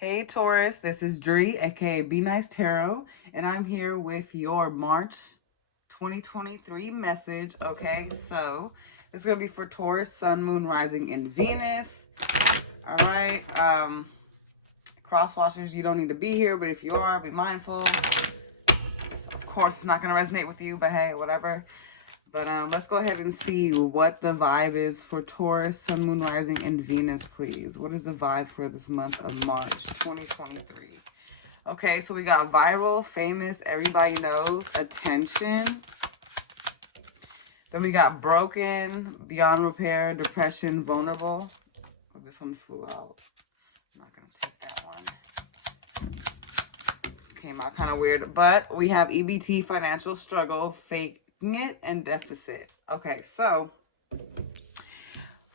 Hey Taurus, this is Dree, aka Be Nice Tarot, and I'm here with your March 2023 message. Okay, so it's gonna be for Taurus, Sun, Moon, Rising, in Venus. All right, cross watchers, you don't need to be here, but if you are, be mindful. So of course, it's not gonna resonate with you, but hey, whatever. But let's go ahead and see what the vibe is for Taurus, Sun, Moon, Rising, and Venus, please. What is the vibe for this month of March 2023? Okay, so we got viral, famous, everybody knows, attention. Then we got broken, beyond repair, depression, vulnerable. Oh, this one flew out. I'm not going to take that one. Came out kind of weird. But we have EBT, financial struggle, faking it, and deficit. Okay, so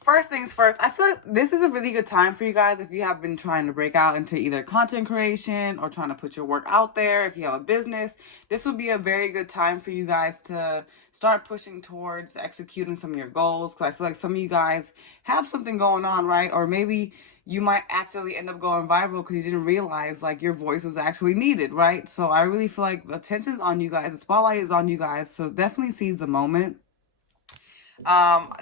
first things first, I feel like this is a really good time for you guys if you have been trying to break out into either content creation or trying to put your work out there. If you have a business, this would be a very good time for you guys to start pushing towards executing some of your goals. Because I feel like some of you guys have something going on, right? Or maybe you might accidentally end up going viral because you didn't realize like your voice was actually needed, right? So I really feel like the attention's on you guys, the spotlight is on you guys. So definitely seize the moment.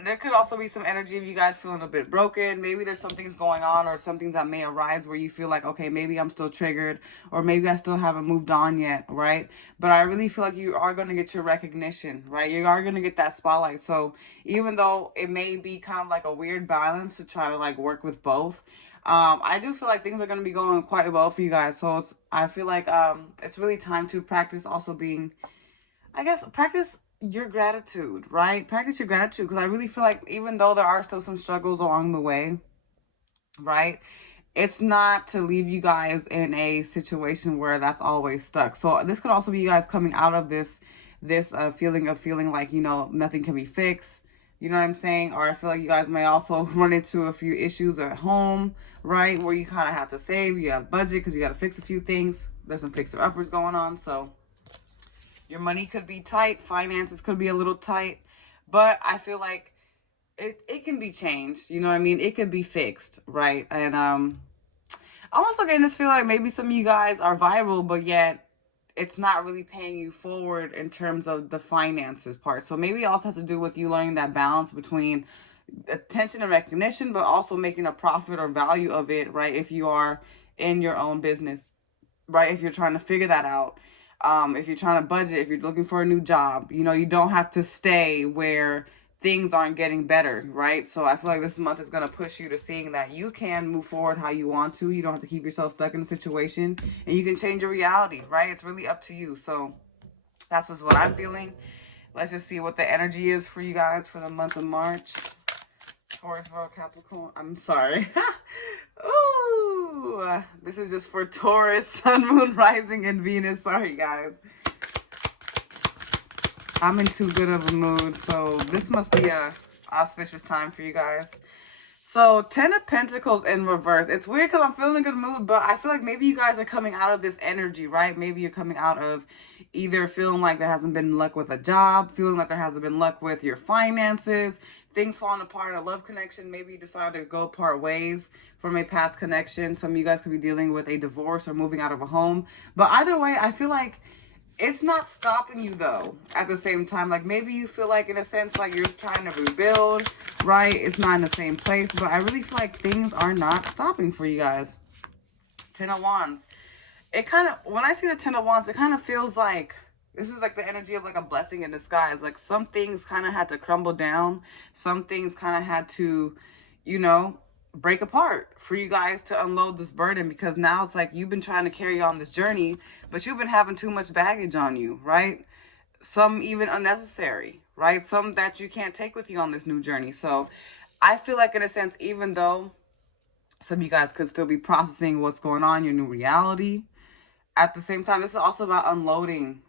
There could also be some energy of you guys feeling a bit broken. Maybe there's some things going on or some things that may arise where you feel like, okay, maybe I'm still triggered or maybe I still haven't moved on yet, right? But I really feel like you are going to get your recognition, right? You are going to get that spotlight. So even though it may be kind of like a weird balance to try to like work with both, I do feel like things are going to be going quite well for you guys. So I feel like it's really time to practice also being, I guess, practice your gratitude, right? Practice your gratitude because I really feel like even though there are still some struggles along the way, right? It's not to leave you guys in a situation where that's always stuck. So this could also be you guys coming out of this feeling of feeling like, nothing can be fixed. You know what I'm saying? Or I feel like you guys may also run into a few issues at home, right? Where you kind of have to save, you got a budget because you got to fix a few things. There's some fixer uppers going on. So your money could be tight, finances could be a little tight, but I feel like it can be changed. You know what I mean? It could be fixed, right? And I'm also getting this feeling like maybe some of you guys are viral, but yet it's not really paying you forward in terms of the finances part. So maybe it also has to do with you learning that balance between attention and recognition, but also making a profit or value of it, right? If you are in your own business, right? If you're trying to figure that out, if you're trying to budget, if you're looking for a new job, you don't have to stay where things aren't getting better, right? So I feel like this month is going to push you to seeing that you can move forward how you want to. You don't have to keep yourself stuck in a situation and you can change your reality, right? It's really up to you. So that's just what I'm feeling. Let's just see what the energy is for you guys for the month of March. Taurus, Virgo, Capricorn. I'm sorry. Ooh, this is just for Taurus, Sun, Moon, Rising, and Venus. Sorry, guys. I'm in too good of a mood, so this must be a auspicious time for you guys. So, Ten of Pentacles in reverse. It's weird because I'm feeling a good mood, but I feel like maybe you guys are coming out of this energy, right? Maybe you're coming out of either feeling like there hasn't been luck with a job, feeling like there hasn't been luck with your finances, things falling apart, a love connection. Maybe you decided to go part ways from a past connection. Some of you guys could be dealing with a divorce or moving out of a home. But either way, I feel like it's not stopping you though at the same time. Like maybe you feel like in a sense like you're trying to rebuild, right? It's not in the same place, but I really feel like things are not stopping for you guys. Ten of Wands. It kind of, when I see the Ten of Wands, it kind of feels like this is like the energy of like a blessing in disguise. Like some things kind of had to crumble down. Some things kind of had to, you know, break apart for you guys to unload this burden, because now it's like you've been trying to carry on this journey, but you've been having too much baggage on you, right? Some even unnecessary, right? Some that you can't take with you on this new journey. So I feel like in a sense, even though some of you guys could still be processing what's going on, your new reality, at the same time, this is also about unloading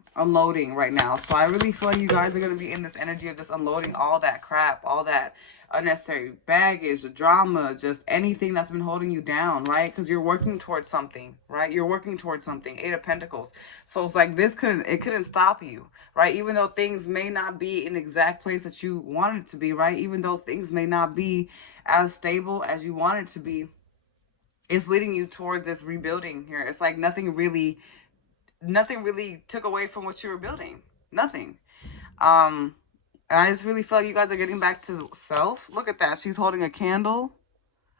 right now. So I really feel like you guys are going to be in this energy of just unloading all that crap, all that unnecessary baggage, drama, just anything that's been holding you down, right? Because you're working towards something, right? You're working towards something. Eight of Pentacles. So it's like it couldn't stop you, right? Even though things may not be in the exact place that you wanted it to be, right? Even though things may not be as stable as you want it to be, it's leading you towards this rebuilding here. It's like nothing really took away from what you were building. Nothing. Um, and I just really feel like you guys are getting back to self. Look at that. She's holding a candle.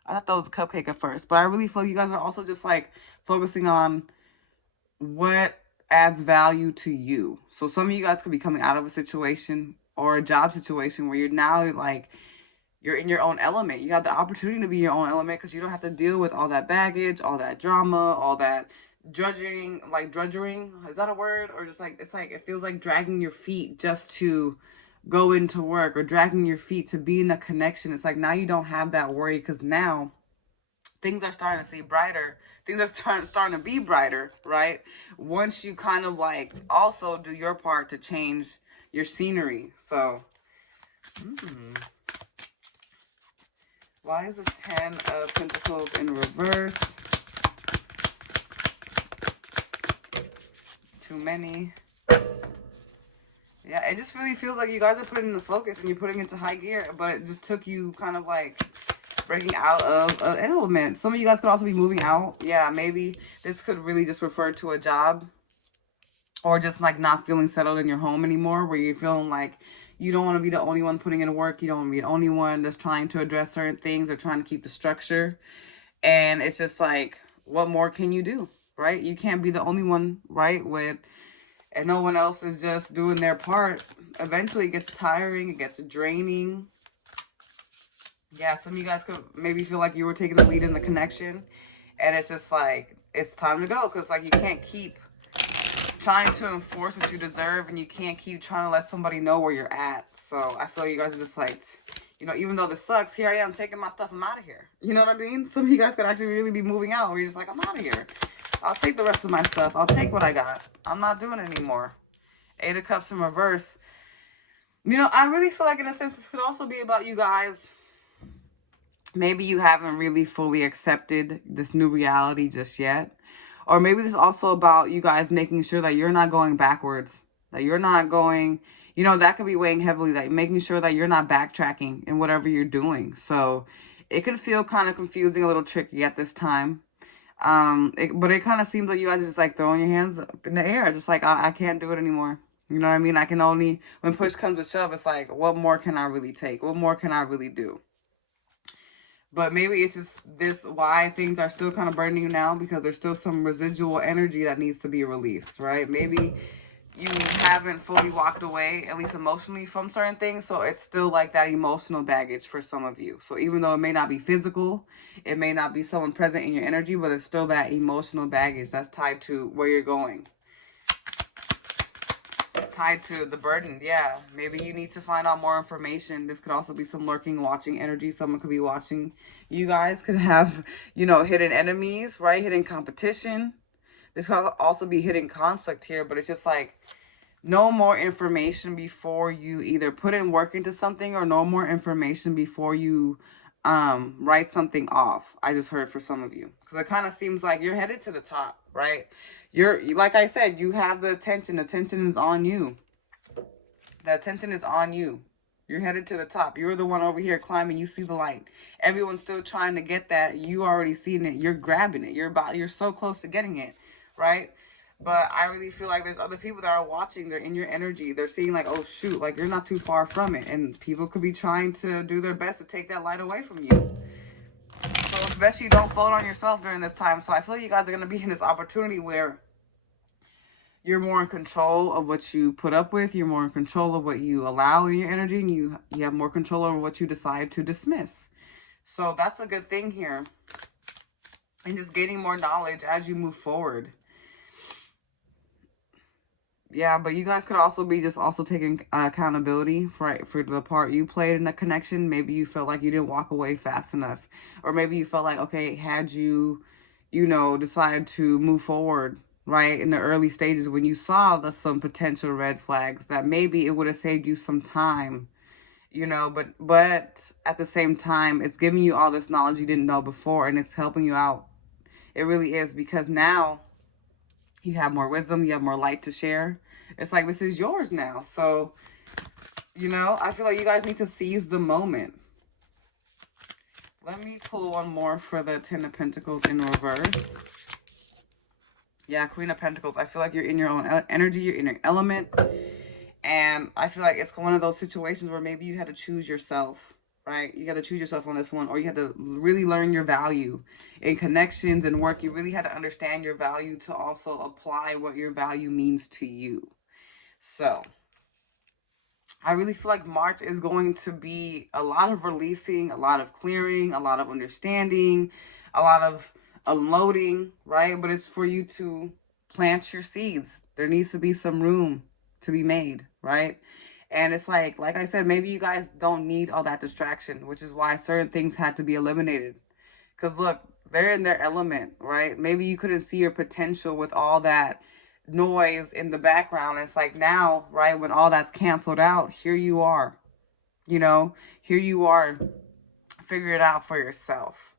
I thought that was a cupcake at first, but I really feel you guys are also just like focusing on what adds value to you. So some of you guys could be coming out of a situation or a job situation where you're now like you're in your own element. You have the opportunity to be your own element because you don't have to deal with all that baggage, all that drama, all that drudgering. Is that a word? Or just like, it's like, it feels like dragging your feet just to go into work, or dragging your feet to be in a connection. It's like now you don't have that worry because now things are starting to see brighter. Things are starting to be brighter, right? Once you kind of like also do your part to change your scenery. So, why is the 10 of Pentacles in reverse? Too many. Yeah, it just really feels like you guys are putting the focus and you're putting it into high gear, but it just took you kind of like breaking out of an element. Some of you guys could also be moving out. Yeah, maybe this could really just refer to a job, or just like not feeling settled in your home anymore, where you're feeling like you don't want to be the only one putting in work. You don't want to be the only one that's trying to address certain things or trying to keep the structure. And it's just like, what more can you do, right? You can't be the only one, right? And no one else is just doing their part. Eventually it gets tiring. It gets draining. Yeah, some of you guys could maybe feel like you were taking the lead in the connection. And it's just like, it's time to go. Because like you can't keep trying to enforce what you deserve, and you can't keep trying to let somebody know where you're at. So I feel you guys are just like, you know, even though this sucks, here I am taking my stuff. I'm out of here. You know what I mean? Some of you guys could actually really be moving out where you're just like, I'm out of here. I'll take the rest of my stuff. I'll take what I got. I'm not doing it anymore. 8 of Cups in reverse. You know, I really feel like in a sense this could also be about you guys. Maybe you haven't really fully accepted this new reality just yet. Or maybe this is also about you guys making sure that you're not going backwards. That you're not going, you know, that could be weighing heavily. That making sure that you're not backtracking in whatever you're doing. So it could feel kind of confusing, a little tricky at this time. But it kind of seems like you guys are just like throwing your hands up in the air. Just like, I can't do it anymore. You know what I mean? I can only, when push comes to shove, it's like, what more can I really take? What more can I really do? But maybe it's just this why things are still kind of burning now, because there's still some residual energy that needs to be released, right? Maybe you haven't fully walked away, at least emotionally, from certain things. So it's still like that emotional baggage for some of you. So even though it may not be physical, it may not be someone present in your energy, but it's still that emotional baggage that's tied to where you're going. Tied to the burden. Yeah, maybe you need to find out more information. This could also be some lurking, watching energy. Someone could be watching. You guys could have, you know, hidden enemies, right? Hidden competition. This could also be hidden conflict here, but it's just like, no more information before you either put in work into something, or no more information before you write something off. I just heard for some of you, because it kind of seems like you're headed to the top, right? You're, like I said, you have the attention. Attention is on you. The attention is on you. You're headed to the top. You're the one over here climbing. You see the light. Everyone's still trying to get that. You already seen it. You're grabbing it. You're so close to getting it, right? But I really feel like there's other people that are watching. They're in your energy. They're seeing like, oh shoot, like you're not too far from it. And people could be trying to do their best to take that light away from you. So it's best you don't float on yourself during this time. So I feel you guys are going to be in this opportunity where you're more in control of what you put up with. You're more in control of what you allow in your energy. And you have more control over what you decide to dismiss. So that's a good thing here. And just gaining more knowledge as you move forward. Yeah, but you guys could also be just also taking accountability for the part you played in the connection. Maybe you felt like you didn't walk away fast enough. Or maybe you felt like, okay, had you, you know, decided to move forward, right, in the early stages when you saw some potential red flags, that maybe it would have saved you some time, you know, but at the same time, it's giving you all this knowledge you didn't know before, and it's helping you out. It really is, because now you have more wisdom, you have more light to share. It's like, this is yours now. So, you know, I feel like you guys need to seize the moment. Let me pull one more for the Ten of Pentacles in reverse. Yeah, Queen of Pentacles. I feel like you're in your own energy. You're in your element. And I feel like it's one of those situations where maybe you had to choose yourself, right? You got to choose yourself on this one, or you had to really learn your value in connections and work. You really had to understand your value to also apply what your value means to you. So I really feel like March is going to be a lot of releasing, a lot of clearing, a lot of understanding, a lot of unloading, right? But it's for you to plant your seeds. There needs to be some room to be made, right? And it's like I said, maybe you guys don't need all that distraction, which is why certain things had to be eliminated. Because look, they're in their element, right? Maybe you couldn't see your potential with all that noise in the background. It's like now, right, when all that's canceled out, here you are, you know, here you are, figure it out for yourself.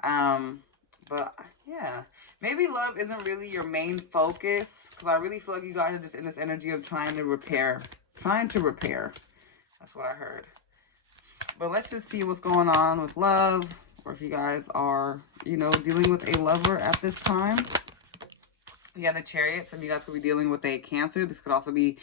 But yeah, maybe love isn't really your main focus, because I really feel like you guys are just in this energy of trying to repair. That's what I heard. But let's just see what's going on with love, or if you guys are, you know, dealing with a lover at this time. Yeah, the Chariot. Some of you guys could be dealing with a Cancer. This could also be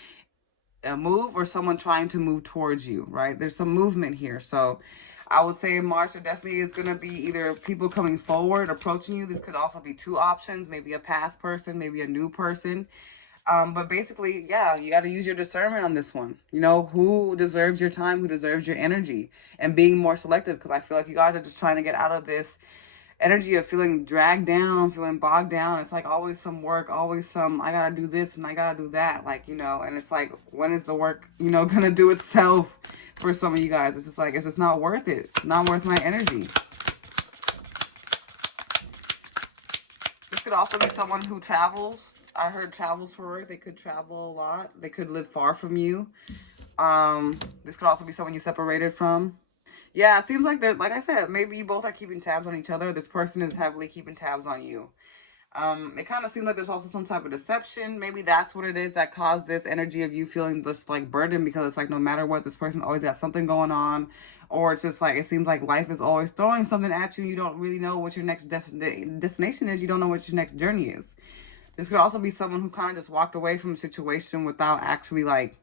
a move or someone trying to move towards you, right? There's some movement here. So I would say March definitely is going to be either people coming forward, approaching you. This could also be two options, maybe a past person, maybe a new person. But basically, yeah, you got to use your discernment on this one. You know, who deserves your time, who deserves your energy, and being more selective, because I feel like you guys are just trying to get out of this energy of feeling dragged down, feeling bogged down. It's like always some work, always some, I gotta do this and I gotta do that. Like, you know, and it's like, when is the work, you know, gonna do itself for some of you guys? It's just like, it's just not worth it. It's not worth my energy. This could also be someone who travels. I heard travels for work. They could travel a lot. They could live far from you. This could also be someone you separated from. Yeah, it seems like there's, like I said, maybe you both are keeping tabs on each other. This person is heavily keeping tabs on you. It kind of seems like there's also some type of deception. Maybe that's what it is that caused this energy of you feeling this like burden, because it's like no matter what, this person always got something going on. Or it's just like, it seems like life is always throwing something at you. You don't really know what your next destination is. You don't know what your next journey is. This could also be someone who kind of just walked away from a situation without actually, like,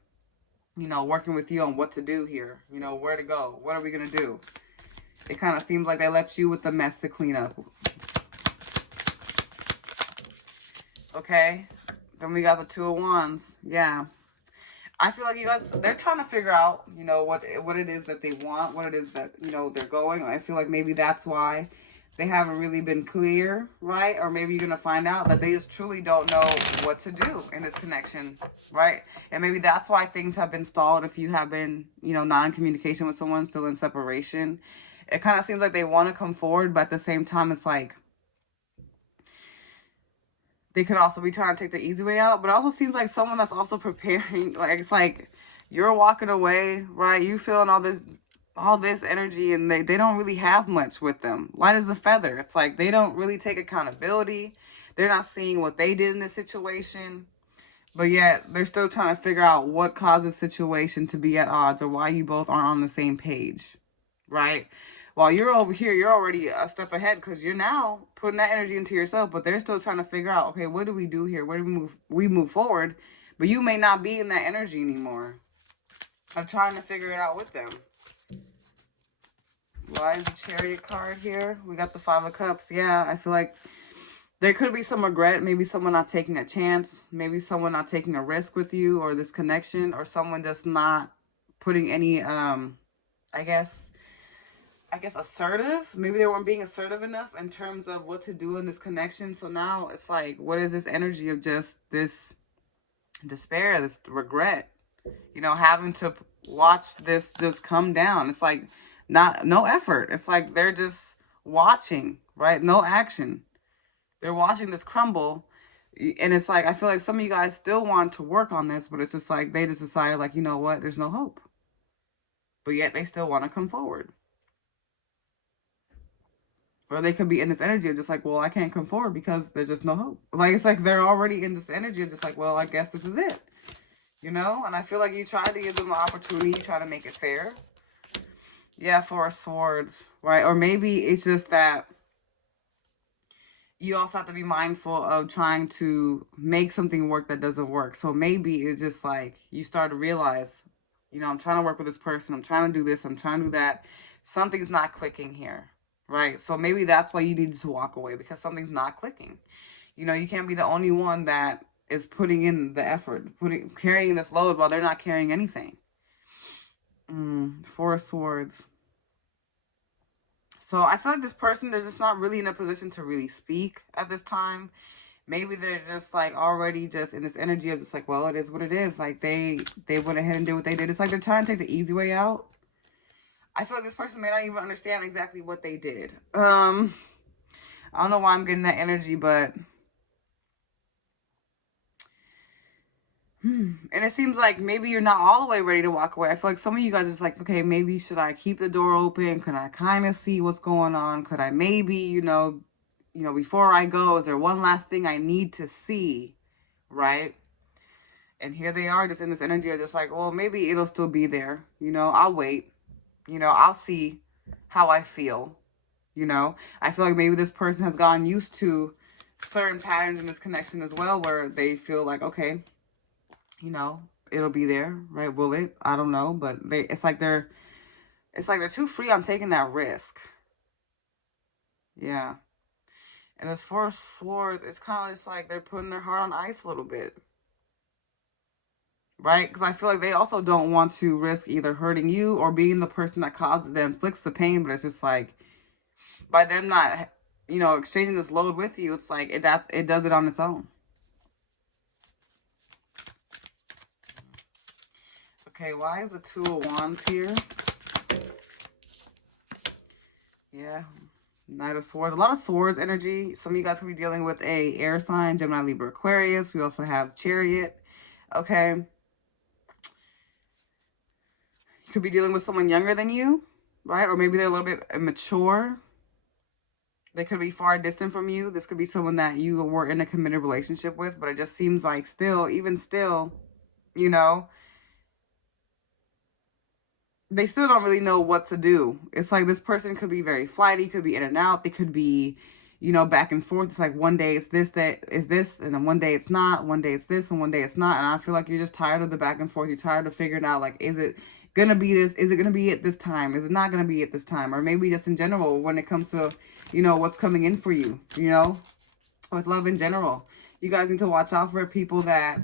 you know, working with you on what to do here. You know, where to go. What are we going to do? It kind of seems like they left you with the mess to clean up. Okay. Then we got the Two of Wands. Yeah. I feel like you guys, they're trying to figure out, you know, what it is that they want, what it is that, you know, they're going. I feel like maybe that's why they haven't really been clear, right? Or maybe you're going to find out that they just truly don't know what to do in this connection, right? And maybe that's why things have been stalled if you have been, you know, not in communication with someone, still in separation. It kind of seems like they want to come forward, but at the same time, it's like they could also be trying to take the easy way out. But it also seems like someone that's also preparing, like, it's like you're walking away, right? You feeling all this energy, and they don't really have much with them. Light as a feather. It's like they don't really take accountability. They're not seeing what they did in this situation. But yet they're still trying to figure out what caused the situation to be at odds, or why you both aren't on the same page, right? While you're over here, you're already a step ahead because you're now putting that energy into yourself. But they're still trying to figure out, okay, what do we do here? Where do we move? We move forward, but you may not be in that energy anymore. I'm trying to figure it out with them. Why is the Chariot card here? We got the Five of Cups. Yeah, I feel like there could be some regret. Maybe someone not taking a chance. Maybe someone not taking a risk with you or this connection, or someone just not putting any, I guess assertive. Maybe they weren't being assertive enough in terms of what to do in this connection. So now it's like, what is this energy of just this despair, this regret, you know, having to watch this just come down. It's like no effort. It's like they're just watching, right? No action. They're watching this crumble. And it's like, I feel like some of you guys still want to work on this, but it's just like they just decided, like, you know what, there's no hope. But yet they still want to come forward. Or they could be in this energy of just like, well, I can't come forward because there's just no hope. Like, it's like they're already in this energy of just like, well, I guess this is it. You know? And I feel like you try to give them an opportunity, you try to make it fair. Yeah, Four of Swords, right? Or maybe it's just that you also have to be mindful of trying to make something work that doesn't work. So maybe it's just like you start to realize, I'm trying to work with this person, I'm trying to do this, I'm trying to do that. Something's not clicking here, right? So maybe that's why you need to walk away, because something's not clicking. You can't be the only one that is putting in the effort, carrying this load while they're not carrying anything. Four of Swords. So I feel like this person, they're just not really in a position to really speak at this time. Maybe they're just like already just in this energy of just like, well, it is what it is. Like they went ahead and did what they did. It's like they're trying to take the easy way out. I feel like this person may not even understand exactly what they did. I don't know why I'm getting that energy, but and it seems like maybe you're not all the way ready to walk away. I feel like some of you guys is like, okay, maybe should I keep the door open? Could I kind of see what's going on? Could I maybe, before I go, is there one last thing I need to see, right? And here they are just in this energy of just like, well, maybe it'll still be there. I'll wait. I'll see how I feel. I feel like maybe this person has gotten used to certain patterns in this connection as well, where they feel like, okay, it'll be there, right? Will it? I don't know, but it's like they're too free on taking that risk. Yeah. And as far as Swords, it's kind of just like they're putting their heart on ice a little bit, right? Because I feel like they also don't want to risk either hurting you or being the person that causes them, inflicts the pain. But it's just like by them not, exchanging this load with you, it's like it does it on its own. Okay, why is the Two of Wands here? Yeah. Knight of Swords. A lot of Swords energy. Some of you guys could be dealing with a air sign, Gemini, Libra, Aquarius. We also have Chariot. Okay. You could be dealing with someone younger than you, right? Or maybe they're a little bit immature. They could be far distant from you. This could be someone that you were in a committed relationship with, but it just seems like even still, you know, they still don't really know what to do. It's like this person could be very flighty, could be in and out. They could be, back and forth. It's like one day it's this, that is this, and then one day it's not. One day it's this, and one day it's not. And I feel like you're just tired of the back and forth. You're tired of figuring out, like, is it gonna be this? Is it gonna be at this time? Is it not gonna be at this time? Or maybe just in general when it comes to, what's coming in for you, with love in general. You guys need to watch out for people that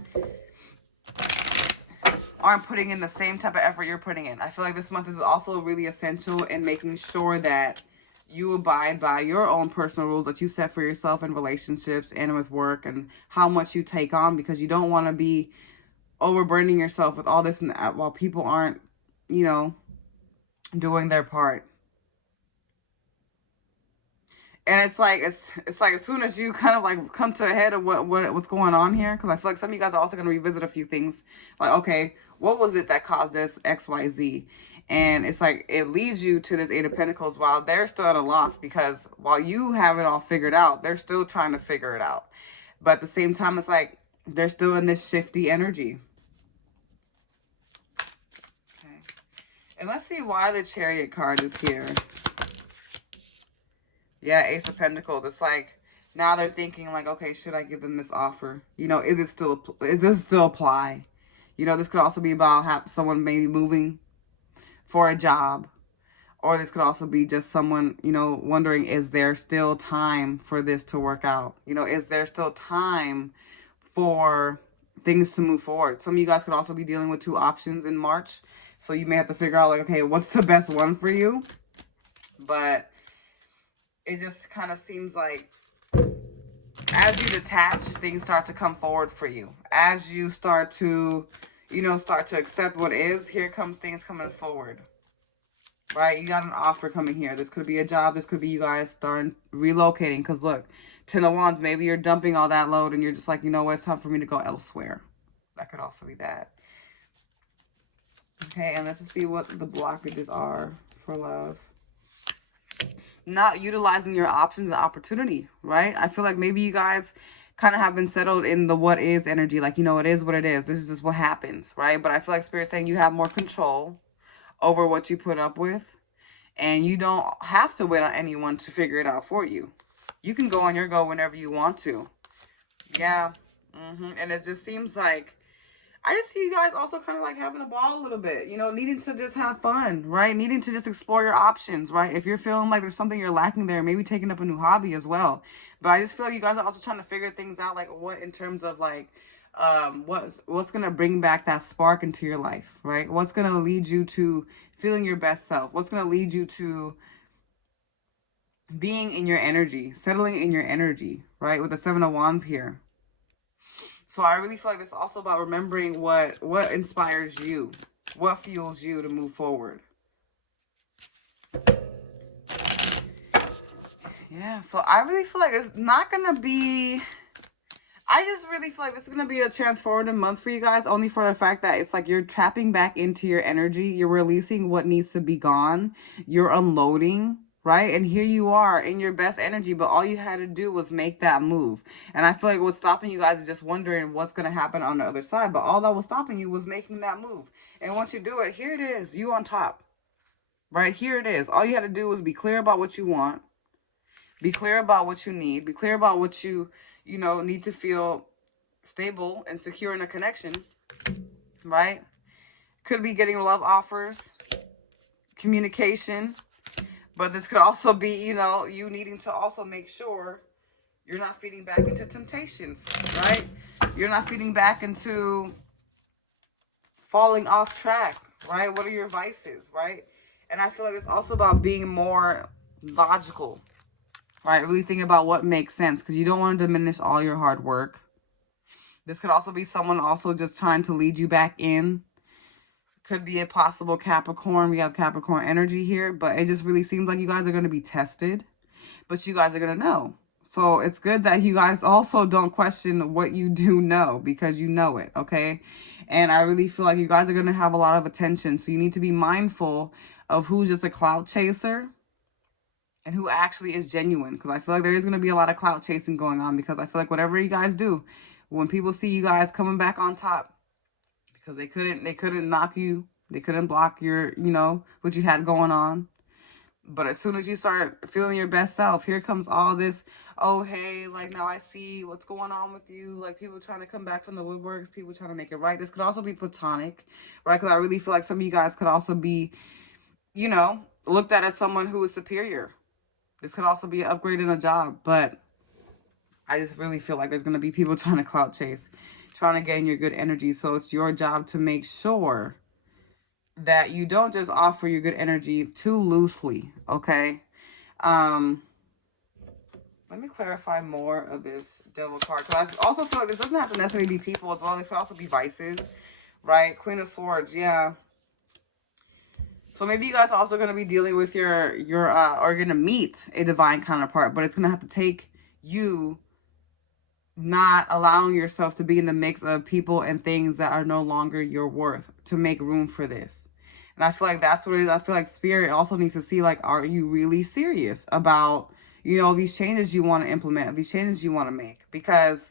aren't putting in the same type of effort you're putting in. I feel like this month is also really essential in making sure that you abide by your own personal rules that you set for yourself in relationships and with work, and how much you take on, because you don't want to be overburdening yourself with all this and that while people aren't, doing their part. And it's like as soon as you kind of like come to a head of what's going on here, because I feel like some of you guys are also going to revisit a few things, like, okay, what was it that caused this XYZ? And it's like it leads you to this Eight of Pentacles while they're still at a loss, because while you have it all figured out, they're still trying to figure it out. But at the same time, it's like they're still in this shifty energy. Okay. And let's see why the Chariot card is here. Yeah, Ace of Pentacles. It's like now they're thinking like, okay, should I give them this offer? Is this still apply? This could also be about someone maybe moving for a job, or this could also be just someone, wondering, is there still time for this to work out? Is there still time for things to move forward? Some of you guys could also be dealing with two options in March. So you may have to figure out like, okay, what's the best one for you? But it just kind of seems like as you detach, things start to come forward for you. As you start to, start to accept what is, here comes things coming forward. Right? You got an offer coming here. This could be a job. This could be you guys starting relocating. Because look, Ten of Wands, maybe you're dumping all that load and you're just like, what, it's time for me to go elsewhere. That could also be that. Okay, and let's just see what the blockages are for love. Not utilizing your options and opportunity, right? I feel like maybe you guys kind of have been settled in the what is energy. Like, it is what it is. This is just what happens, right? But I feel like Spirit's saying you have more control over what you put up with. And you don't have to wait on anyone to figure it out for you. You can go on your go whenever you want to. Yeah. And it just seems like I just see you guys also kind of like having a ball a little bit, needing to just have fun, right? Needing to just explore your options, right? If you're feeling like there's something you're lacking there, maybe taking up a new hobby as well. But I just feel like you guys are also trying to figure things out, like what in terms of like what's gonna bring back that spark into your life, right? What's gonna lead you to feeling your best self? What's gonna lead you to being in your energy, settling in your energy, right? With the Seven of Wands here. So I really feel like it's also about remembering what inspires you, what fuels you to move forward. Yeah, so I really feel like it's not gonna be. I just really feel like this is gonna be a transformative month for you guys, only for the fact that it's like you're tapping back into your energy, you're releasing what needs to be gone, you're unloading, right? And here you are in your best energy, but all you had to do was make that move. And I feel like what's stopping you guys is just wondering what's gonna happen on the other side. But all that was stopping you was making that move. And once you do it, here it is, you on top. Right here it is. All you had to do was be clear about what you want, be clear about what you need, be clear about what you need to feel stable and secure in a connection, right? Could be getting love offers, communication, but this could also be, you needing to also make sure you're not feeding back into temptations, right? You're not feeding back into falling off track, right? What are your vices, right? And I feel like it's also about being more logical, right? Really thinking about what makes sense, because you don't want to diminish all your hard work. This could also be someone also just trying to lead you back in. Could be a possible Capricorn. We have Capricorn energy here, but it just really seems like you guys are going to be tested, but you guys are going to know. So it's good that you guys also don't question what you do know, because you know it, okay? And I really feel like you guys are going to have a lot of attention. So you need to be mindful of who's just a clout chaser and who actually is genuine. Because I feel like there is going to be a lot of clout chasing going on, because I feel like whatever you guys do, when people see you guys coming back on top, because they couldn't knock you, they couldn't block your, what you had going on. But as soon as you start feeling your best self, here comes all this, oh, hey, like, now I see what's going on with you. Like, people trying to come back from the woodworks, people trying to make it right. This could also be platonic, right? Because I really feel like some of you guys could also be, looked at as someone who is superior. This could also be an upgrade in a job. But I just really feel like there's going to be people trying to clout chase, trying to gain your good energy. So it's your job to make sure that you don't just offer your good energy too loosely, okay? Let me clarify more of this devil card, because I also feel like this doesn't have to necessarily be people as well. It could also be vices, right? Queen of Swords, yeah. So maybe you guys are also going to be dealing with or going to meet a divine counterpart, but it's going to have to take you not allowing yourself to be in the mix of people and things that are no longer your worth to make room for this. And I feel like that's what it is. I feel like Spirit also needs to see, like, are you really serious about, these changes you want to implement, these changes you want to make? Because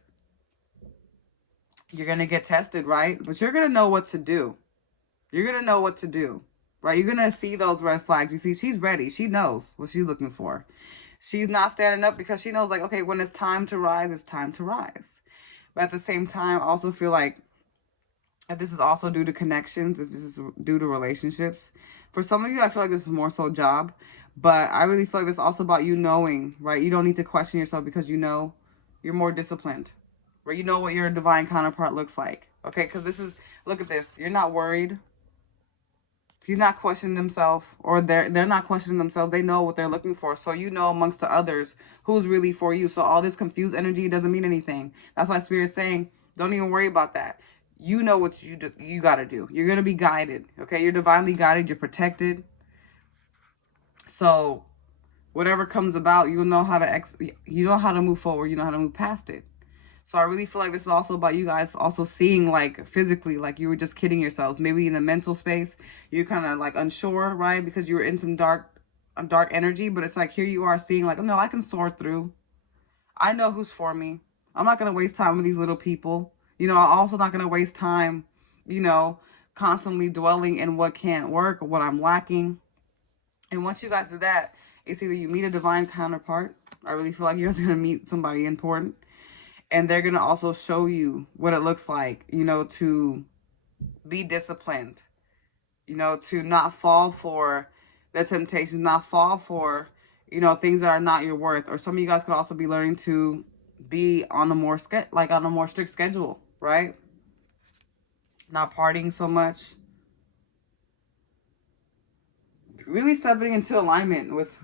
you're going to get tested, right? But you're going to know what to do. You're going to know what to do, right? You're going to see those red flags. You see, she's ready. She knows what she's looking for. She's not standing up because she knows, like, okay, when it's time to rise, it's time to rise. But at the same time, I also feel like this is also due to connections. If this is due to relationships. For some of you, I feel like this is more so job. But I really feel like this is also about you knowing, right? You don't need to question yourself, because you're more disciplined. Right? You know what your divine counterpart looks like. Okay? Because look at this. You're not worried. He's not questioning himself, or they're not questioning themselves. They know what they're looking for. So amongst the others who's really for you. So all this confused energy doesn't mean anything. That's why Spirit's saying, don't even worry about that. You know what you got to do. You're going to be guided. Okay? You're divinely guided. You're protected. So whatever comes about, you know how to move forward. You know how to move past it. So I really feel like this is also about you guys also seeing, like, physically, like you were just kidding yourselves. Maybe in the mental space, you're kind of like unsure, right? Because you were in some dark energy, but it's like here you are seeing, like, no, I can soar through. I know who's for me. I'm not going to waste time with these little people. I'm also not going to waste time, constantly dwelling in what can't work or what I'm lacking. And once you guys do that, it's either you meet a divine counterpart. I really feel like you guys are going to meet somebody important. And they're going to also show you what it looks like, you know, to be disciplined, you know, to not fall for the temptations, not fall for, you know, things that are not your worth. Or some of you guys could also be learning to be on a more on a more strict schedule, right? Not partying so much. Really stepping into alignment with,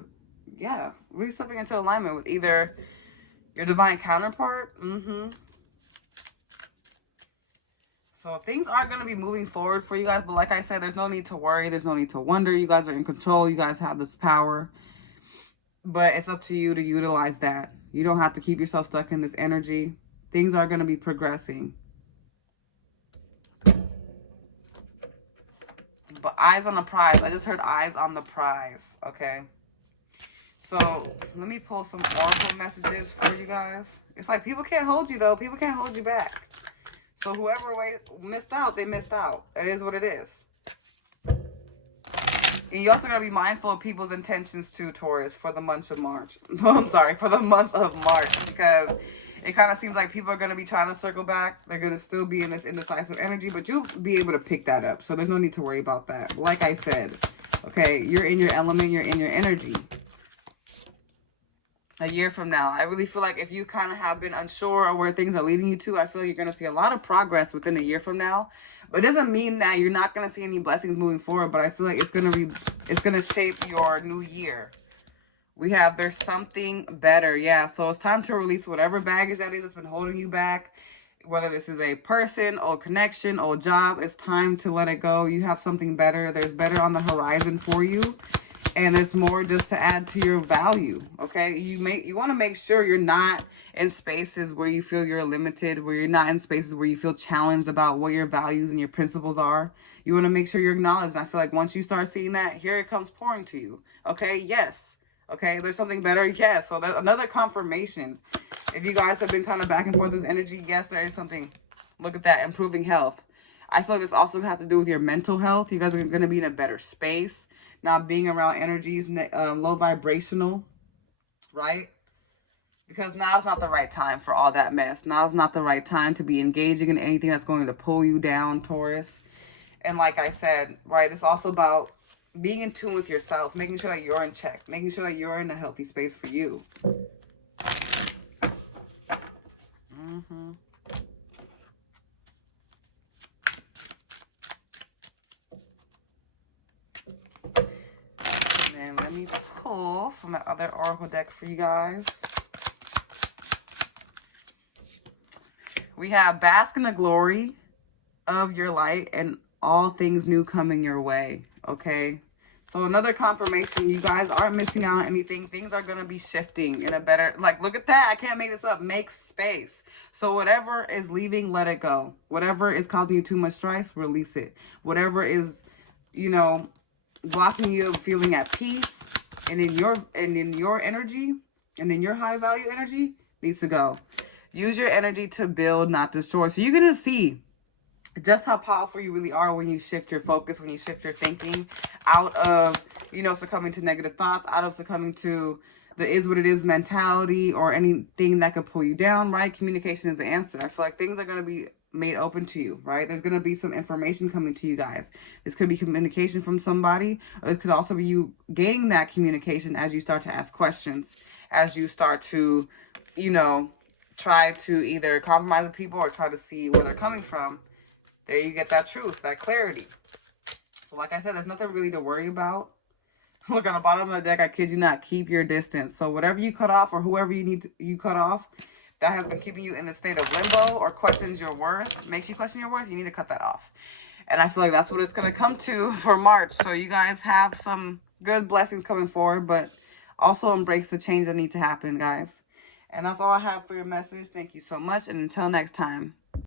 yeah, really stepping into alignment with either your divine counterpart. So things are going to be moving forward for you guys. But like I said, there's no need to worry. There's no need to wonder. You guys are in control. You guys have this power. But it's up to you to utilize that. You don't have to keep yourself stuck in this energy. Things are going to be progressing. But eyes on the prize. I just heard eyes on the prize. Okay. So let me pull some oracle messages for you guys. It's like people can't hold you, though. People can't hold you back. So whoever missed out, they missed out. It is what it is. And you also got to be mindful of people's intentions too, Taurus, for the month of March. I'm sorry, for the month of March. Because it kind of seems like people are going to be trying to circle back. They're going to still be in this indecisive energy. But you'll be able to pick that up. So there's no need to worry about that. Like I said, okay, you're in your element. You're in your energy. A year from now, I really feel like if you kind of have been unsure of where things are leading you to, I feel like you're going to see a lot of progress within a year from now. But it doesn't mean that you're not going to see any blessings moving forward. But I feel like it's going to shape your new year. We have there's something better. Yeah. So it's time to release whatever baggage that is that's been holding you back. Whether this is a person, old connection, old job, it's time to let it go. You have something better. There's better on the horizon for you. And there's more just to add to your value, okay? You want to make sure you're not in spaces where you feel you're limited, where you're not in spaces where you feel challenged about what your values and your principles are. You want to make sure you're acknowledged. And I feel like once you start seeing that, here it comes pouring to you, okay? Yes, okay? There's something better, yes. So there's another confirmation. If you guys have been kind of back and forth with energy, yes, there is something. Look at that, improving health. I feel like this also has to do with your mental health. You guys are going to be in a better space. Not being around energies, low vibrational, right? Because now's not the right time for all that mess. Now's not the right time to be engaging in anything that's going to pull you down, Taurus. And like I said, right, it's also about being in tune with yourself, making sure that you're in check, making sure that you're in a healthy space for you. And let me pull from my other oracle deck for you guys. We have bask in the glory of your light and all things new coming your way, okay? So another confirmation, you guys aren't missing out on anything. Things are going to be shifting in a better, like, look at that. I can't make this up. Make space. So whatever is leaving, let it go. Whatever is causing you too much stress, release it. Whatever is, you know, blocking you of feeling at peace and in your energy and in your high value energy needs to go. Use your energy to build, not destroy. So you're going to see just how powerful you really are when you shift your focus, when you shift your thinking out of, you know, succumbing to negative thoughts, out of succumbing to the is what it is mentality or anything that could pull you down, right? Communication is the answer. I feel like things are going to be made open to you, right? There's going to be some information coming to you guys. This could be communication from somebody, or it could also be you gaining that communication as you start to ask questions, as you start to, you know, try to either compromise with people or try to see where they're coming from. There you get that truth, that clarity. So like I said, there's nothing really to worry about. Look, on the bottom of the deck, I kid you not, keep your distance. So whatever you cut off or whoever you cut off that has been keeping you in the state of limbo or questions your worth, makes you question your worth, you need to cut that off. And I feel like that's what it's going to come to for March. So you guys have some good blessings coming forward, but also embrace the change that needs to happen, guys. And that's all I have for your message. Thank you so much. And until next time.